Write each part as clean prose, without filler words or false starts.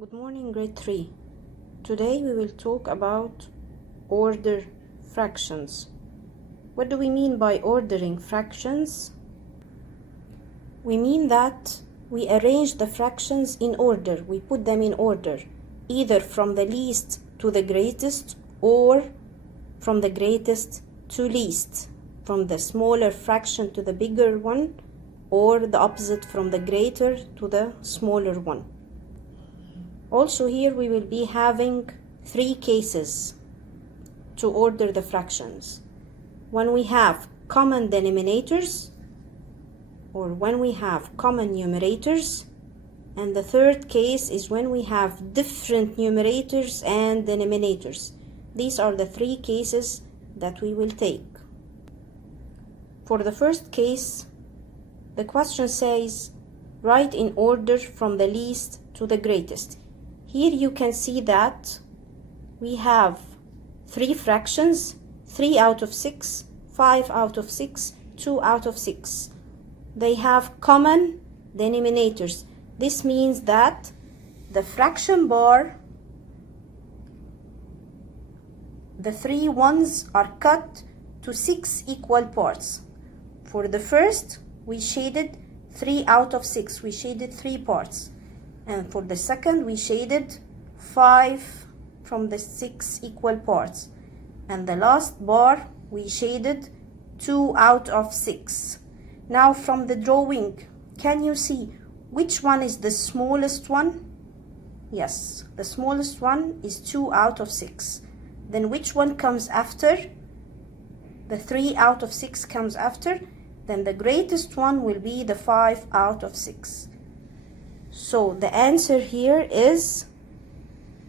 Good morning, grade 3. Today we will talk about order fractions. What do we mean by ordering fractions? We mean that we arrange the fractions in order. We put them in order, either from the least to the greatest or from the greatest to least, from the smaller fraction to the bigger one, or the opposite, from the greater to the smaller one. Also here we will be having 3 cases to order the fractions. When we have common denominators, or when we have common numerators, and the third case is when we have different numerators and denominators. These are the 3 cases that we will take. For the first case, the question says, write in order from the least to the greatest. Here you can see that we have 3 fractions, 3 out of 6, 5 out of 6, 2 out of 6. They have common denominators. This means that the fraction bar, the 3 ones are cut to 6 equal parts. For the first, we shaded 3 out of 6. We shaded 3 parts. And for the second, we shaded 5 from the 6 equal parts. And the last bar, we shaded 2 out of 6. Now from the drawing, can you see which one is the smallest one? Yes, the smallest one is 2 out of 6. Then which one comes after? The 3 out of 6 comes after. Then the greatest one will be the 5 out of 6. So the answer here is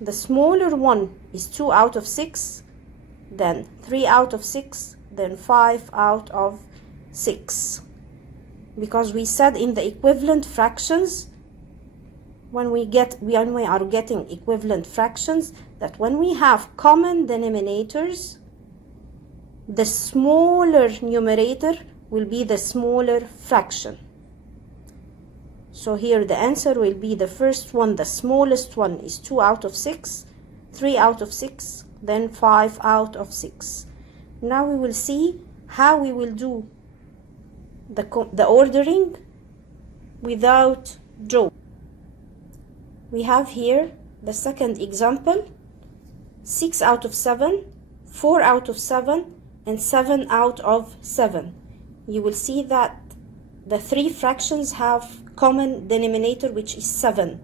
the smaller one is 2 out of 6, then 3 out of 6, then 5 out of 6. Because we said in the equivalent fractions, when we are getting equivalent fractions, that when we have common denominators, the smaller numerator will be the smaller fraction. So here the answer will be the first one, the smallest one is 2 out of 6, 3 out of 6, then 5 out of 6. Now we will see how we will do the ordering without draw. We have here the second example, 6 out of 7, 4 out of 7, and 7 out of 7. You will see that the 3 fractions have common denominator, which is 7.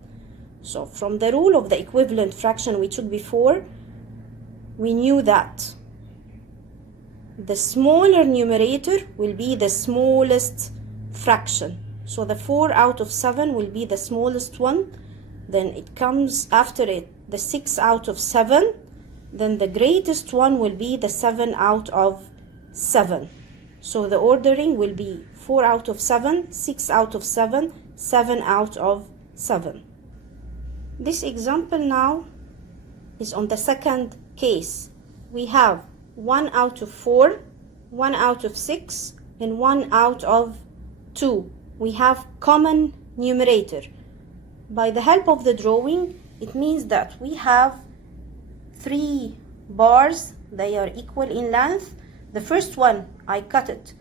So from the rule of the equivalent fraction we took before, we knew that the smaller numerator will be the smallest fraction. So the 4 out of 7 will be the smallest one. Then it comes after it the 6 out of 7. Then the greatest one will be the 7 out of 7. So the ordering will be 4 out of 7, 6 out of 7, 7 out of 7. This example now is on the second case. We have 1 out of 4, 1 out of 6, and 1 out of 2. We have common numerator. By the help of the drawing, it means that we have 3 bars. They are equal in length. The first one, I cut it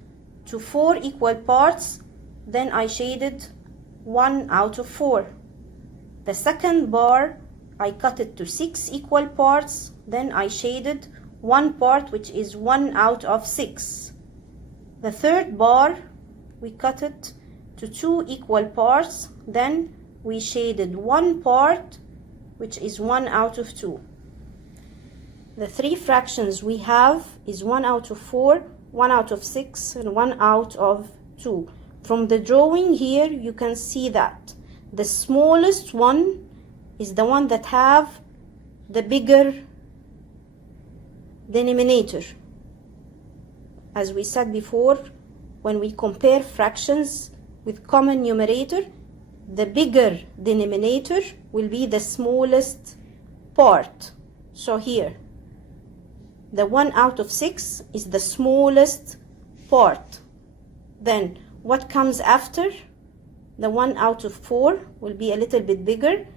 to 4 equal parts, then I shaded 1 out of 4. The second bar, I cut it to 6 equal parts, then I shaded 1 part, which is 1 out of 6. The third bar, we cut it to 2 equal parts, then we shaded 1 part, which is 1 out of 2. The 3 fractions we have is 1 out of 4, 1 out of 6, and 1 out of 2. From the drawing here, you can see that the smallest one is the one that have the bigger denominator. As we said before, when we compare fractions with common numerator, the bigger denominator will be the smallest part. So here, the 1 out of 6 is the smallest part. Then what comes after? The 1 out of 4 will be a little bit bigger,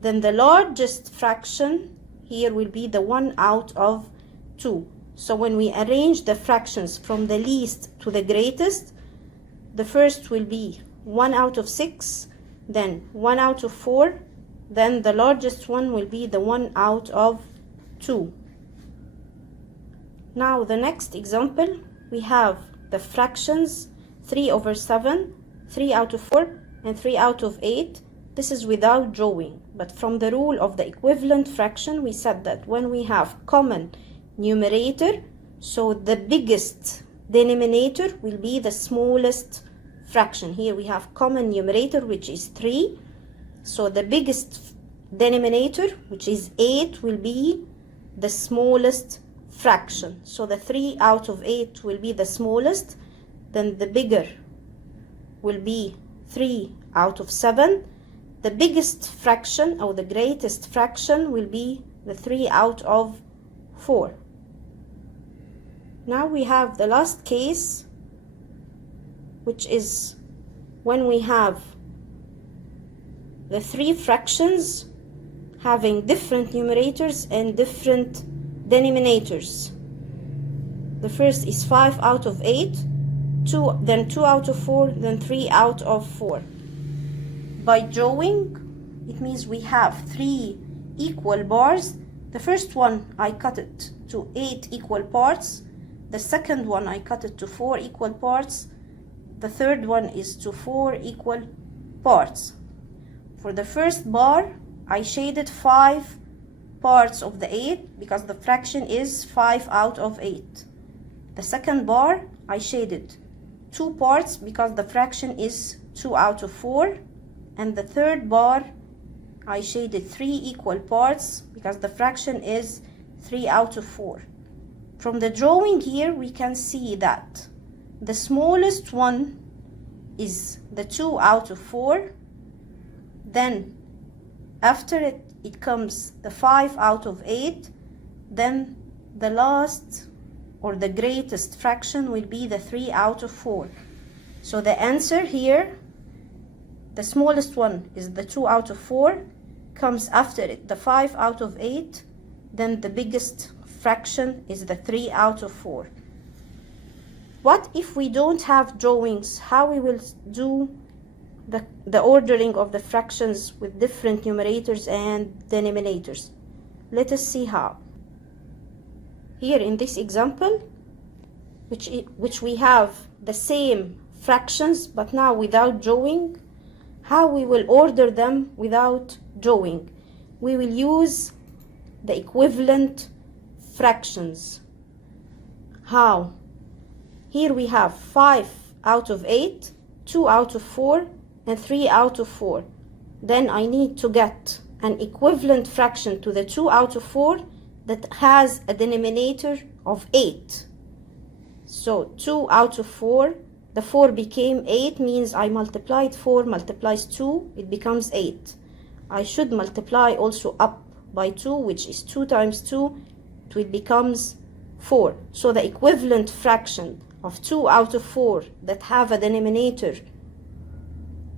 then the largest fraction here will be the 1 out of 2. So when we arrange the fractions from the least to the greatest, the first will be 1 out of 6, then 1 out of 4, then the largest one will be the 1 out of 2. Now the next example, we have the fractions 3 over 7, 3 out of 4, and 3 out of 8. This is without drawing, but from the rule of the equivalent fraction, we said that when we have common numerator, so the biggest denominator will be the smallest fraction. Here we have common numerator, which is 3, so the biggest denominator, which is 8, will be the smallest fraction. So the 3 out of 8 will be the smallest, then the bigger will be 3 out of 7. The biggest fraction or the greatest fraction will be the 3 out of 4. Now we have the last case, which is when we have the 3 fractions having different numerators and different denominators. The first is 5 out of 8, then 2 out of 4, then 3 out of 4. By drawing, it means we have 3 equal bars. The first one, I cut it to 8 equal parts. The second one, I cut it to 4 equal parts. The third one is to 4 equal parts. For the first bar, I shaded 5 parts of the 8 because the fraction is 5 out of 8. The second bar, I shaded 2 parts because the fraction is 2 out of 4. And the third bar, I shaded 3 equal parts because the fraction is 3 out of 4. From the drawing here, we can see that the smallest one is the 2 out of 4. Then after it comes the 5 out of 8. Then the last or the greatest fraction will be the 3 out of 4. So the answer here, the smallest one is the 2 out of 4, comes after it the 5 out of 8, then the biggest fraction is the 3 out of 4. What if we don't have drawings? How we will do the ordering of the fractions with different numerators and denominators? Let us see how. Here in this example, which we have the same fractions but now without drawing, how we will order them without drawing? We will use the equivalent fractions. How? Here we have 5 out of 8, 2 out of 4, and 3 out of 4. Then I need to get an equivalent fraction to the 2 out of 4 that has a denominator of 8. So 2 out of 4, the 4 became 8, means I multiplied 4 multiplies 2, it becomes 8. I should multiply also up by 2, which is 2 times 2, it becomes 4. So the equivalent fraction of 2 out of 4 that have a denominator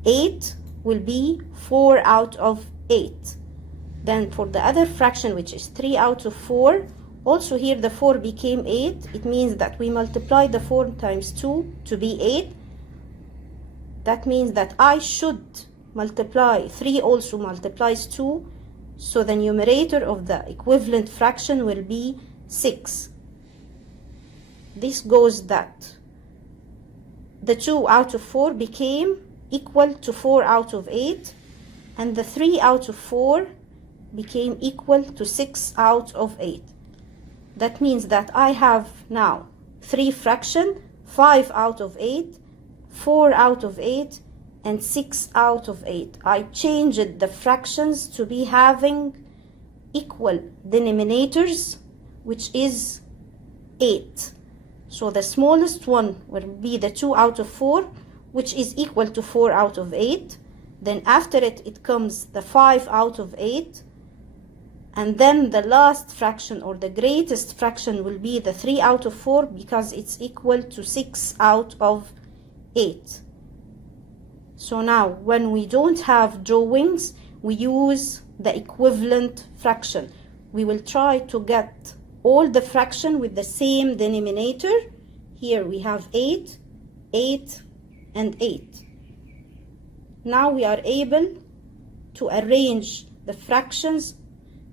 8 will be 4 out of 8. Then for the other fraction, which is 3 out of 4, also here the 4 became 8. It means that we multiply the 4 times 2 to be 8. That means that I should multiply 3 also multiplies 2. So the numerator of the equivalent fraction will be 6. This goes that the 2 out of 4 became equal to 4 out of 8, and the 3 out of 4 became equal to 6 out of 8. That means that I have now 3 fractions, 5 out of 8, 4 out of 8, and 6 out of 8. I changed the fractions to be having equal denominators, which is 8. So the smallest one will be the 2 out of 4, which is equal to 4 out of 8. Then after it, it comes the 5 out of 8. And then the last fraction or the greatest fraction will be the 3 out of 4 because it's equal to 6 out of 8. So now when we don't have drawings, we use the equivalent fraction. We will try to get all the fraction with the same denominator. Here we have 8, 8, and 8. Now we are able to arrange the fractions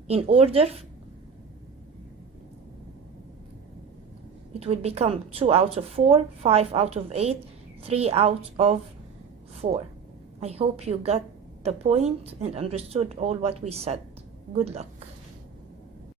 in order. It will become 2 out of 4, 5 out of 8, 3 out of 4. I hope you got the point and understood all what we said. Good luck.